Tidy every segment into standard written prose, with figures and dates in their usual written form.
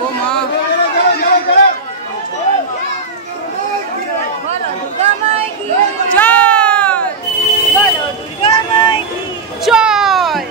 গো মা। জয় জয়।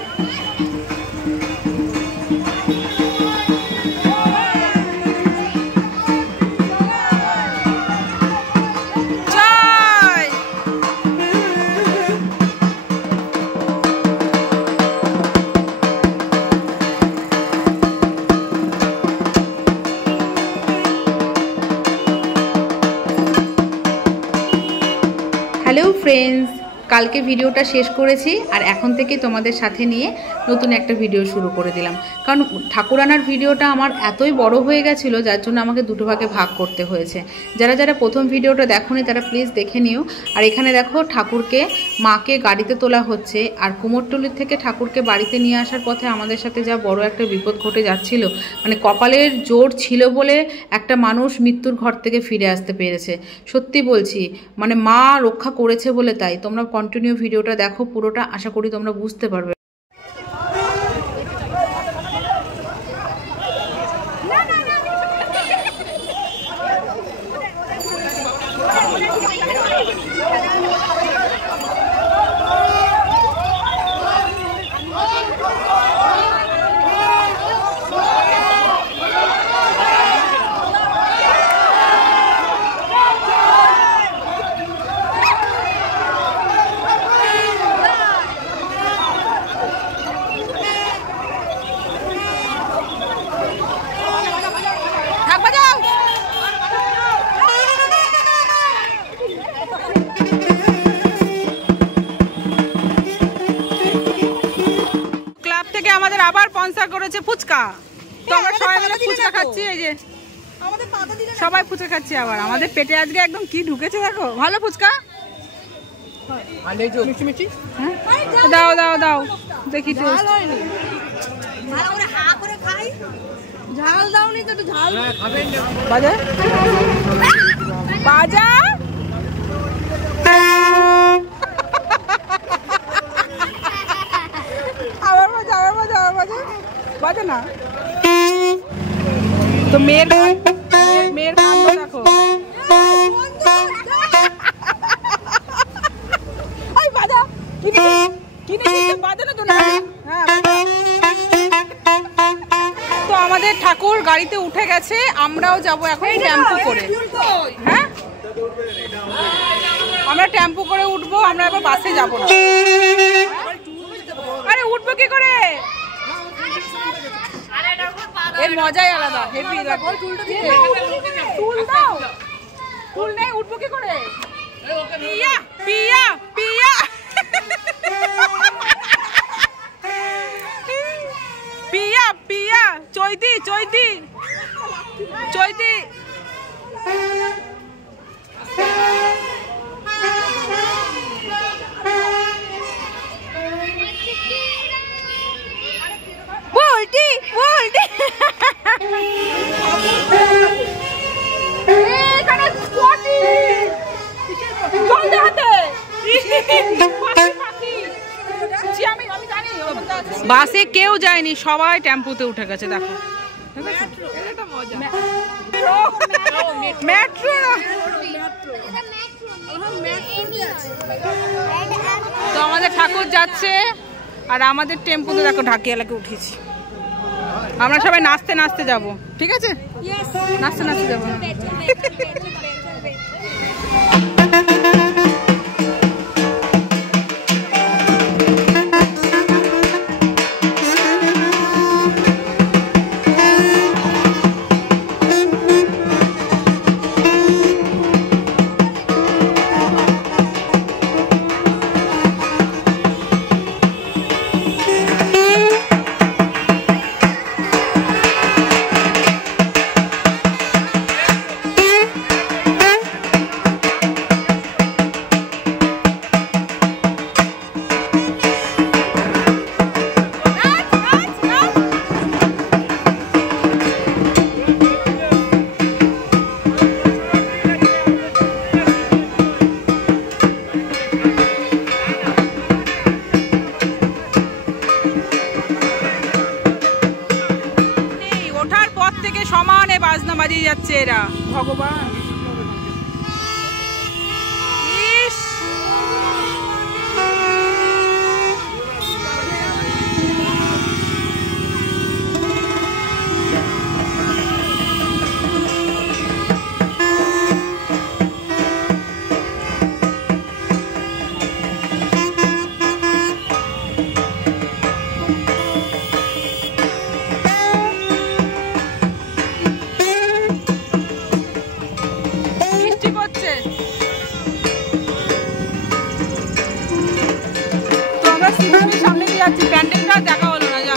Hello friends, কালকে ভিডিওটা শেষ করেছি আর এখন থেকে তোমাদের সাথে নিয়ে নতুন একটা ভিডিও শুরু করে দিলাম। কারণ ঠাকুর আনার ভিডিওটা আমার এতই বড় হয়ে গেছিলো, যার জন্য আমাকে দুটো ভাগে ভাগ করতে হয়েছে। যারা যারা প্রথম ভিডিওটা দেখোনি তারা প্লিজ দেখে নিও। আর এখানে দেখো ঠাকুরকে মাকে গাড়িতে তোলা হচ্ছে, আর কুমোরটুলির থেকে ঠাকুরকে বাড়িতে নিয়ে আসার পথে আমাদের সাথে যা বড় একটা বিপদ ঘটে যাচ্ছিল, মানে কপালের জোর ছিল বলে একটা মানুষ মৃত্যুর ঘর থেকে ফিরে আসতে পেরেছে। সত্যি বলছি, মানে মা রক্ষা করেছে বলে তাই। তোমরা কন্টিনিউ ভিডিওটা দেখো পুরোটা, আশা করি তোমরা বুঝতে পারবে। আমাদের আবার স্পন্সর করেছে ফুচকা, তো আমরা সবাই মিলে ফুচকা খাচ্ছি। এই যে সবাই ফুচকা খাচ্ছি, আবার আমাদের পেটে আজকে একদম কি ঢুকেছে দেখো। ভালো ফুচকা, দাও দাও দাও দেখি ঝাল দাওনি তো, ঝাল বাজা বাজা। বাজে না তো, মেয়ের কাণ্ড দেখো। তো আমাদের ঠাকুর গাড়িতে উঠে গেছে, আমরাও যাবো এখন টেম্পু করে। হ্যাঁ, আমরা টেম্পু করে উঠবো, আমরা এবার বাসে যাবো না। আরে উঠবো কি করে, এর মজাই আলাদা। হেভি ফুল নেই, উঠবো কি করে? পিয়া পিয়া পিয়া পিয়া পিয়া চৈতি চৈতি চৈতি। বলটি বলটি বাসে কেউ যায়নি, সবাই টেম্পুতে উঠে গেছে দেখো। তো আমাদের ঠাকুর যাচ্ছে আর আমাদের টেম্পুতে দেখো ঢাকি এলাকে উঠেছি। আমরা সবাই নাচতে নাচতে যাব, ঠিক আছে? নাচতে নাচতে যাবো। যাচ্ছি, প্যান্ডেলটা দেখা হলো না। যা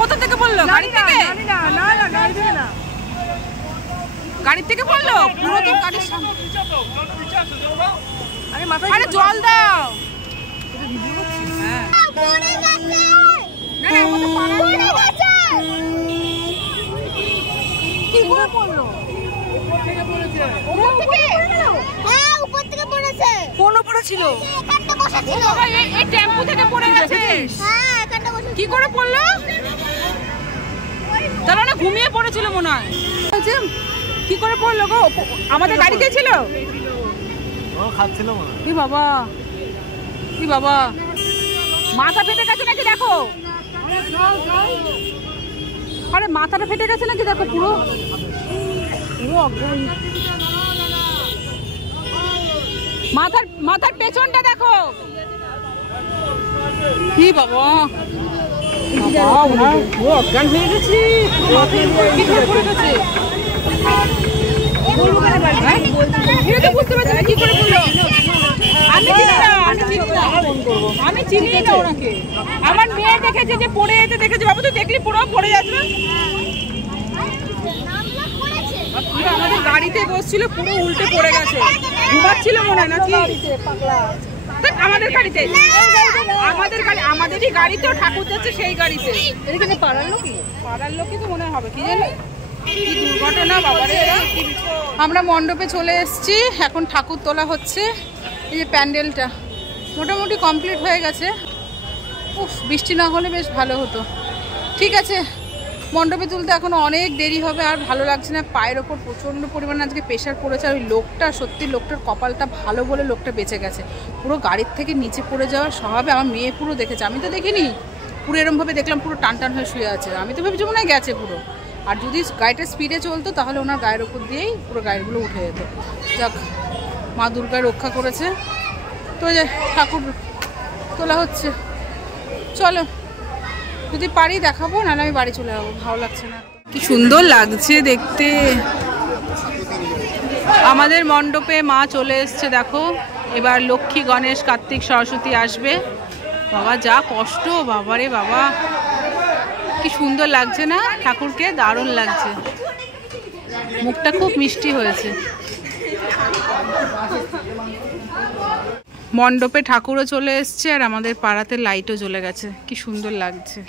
কোথা থেকে বললো? গাড়ি থেকে? গাড়ি থেকে বললো? পুরো তো গাড়ির সামনে। আরে জল দাও। কি করে পড়লো? কোন উপরে ছিল? এই টেম্পু থেকে পড়ে গেছে। কি করে পড়লো? তার মানে ঘুমিয়ে পড়েছিল মনে হয়। কি করে পড়লো গো? আমাদের গাড়িতে ছিল? কি বাবা, কি বাবা, মাথা ফেটে গেছে নাকি দেখো? আরে মাথাটা ফেটে গেছে নাকি দেখো, পুরো পুরো অজ্ঞান। মাথার পেছনটা দেখো। কি বাবা, অজ্ঞান হয়ে গেছি। বুঝতে পারছি না কি করে বললো। আমি চিনি না ওনাকে। আমার মেয়ে দেখেছে যে পড়ে যেতে দেখেছে। বাবু তুই দেখলি পুরো পড়ে যাচ্ছে। আমাদের গাড়িতে বসছিল, পুরো উল্টে পড়ে গেছে। ঘুমাচ্ছিল মনে হয় নাকি? আমাদের গাড়িতে, আমাদেরই গাড়িতেও ঠাকুর যাচ্ছে সেই গাড়িতে। পাড়ার লোকই তো মনে হবে, কি জানি কি দুর্ঘটনা বাবারে। আমরা মণ্ডপে চলে এসেছি, এখন ঠাকুর তোলা হচ্ছে। এই যে প্যান্ডেলটা মোটামুটি কমপ্লিট হয়ে গেছে। উফ, বৃষ্টি না হলে বেশ ভালো হতো। ঠিক আছে, মণ্ডপে তুলতে এখনো অনেক দেরি হবে, আর ভালো লাগছে না। পায়ের ওপর প্রচণ্ড পরিমাণে আজকে প্রেশার পড়েছে। আর ওই লোকটা, সত্যি লোকটার কপালটা ভালো বলে লোকটা বেঁচে গেছে। পুরো গাড়ির থেকে নিচে পড়ে যাওয়ার স্বভাবে আমার মেয়ে পুরো দেখেছে, আমি তো দেখিনি। পুরো এরমভাবে দেখলাম, পুরো টান হয়ে শুয়ে আছে। আমি তো ভেবেছি মনে হয় গেছে পুরো। আর যদি গাড়িটা স্পিডে চলতো তাহলে ওনার গায়ের ওপর দিয়েই পুরো গাড়িগুলো উঠে যেত। যাক, মা দুর্গা রক্ষা করেছে। তো যে ঠাকুর তোলা হচ্ছে, চলো যদি পারি দেখাবো, নাহলে আমি বাড়ি চলে যাবো, ভালো লাগছে না। কি সুন্দর লাগছে দেখতে। আমাদের মণ্ডপে মা চলে এসছে দেখো। এবার লক্ষ্মী, গণেশ, কার্তিক, সরস্বতী আসবে। বাবা যা কষ্ট, বাবারে বাবা, কি সুন্দর লাগছে না ঠাকুরকে, দারুণ লাগছে। মুখটা খুব মিষ্টি হয়েছে। মণ্ডপে ঠাকুরও চলে এসছে, আর আমাদের পাড়াতে লাইটও জ্বলে গেছে। কি সুন্দর লাগছে,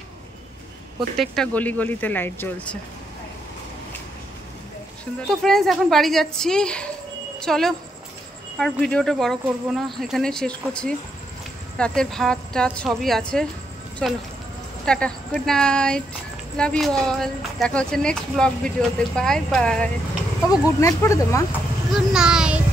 প্রত্যেকটা গলি গলিতে লাইট জ্বলছে। তো ফ্রেন্ডস, এখন বাড়ি যাচ্ছি। চলো, আর ভিডিওটা বড় করব না, এখানে শেষ করছি। রাতের ভাত টাত সবই আছে। চলো, টাটা, good night, love you all. দেখা হচ্ছে নেক্সট ব্লগ ভিডিওতে। Bye bye. বাবু গুড নাইট করে দে মা। Good night.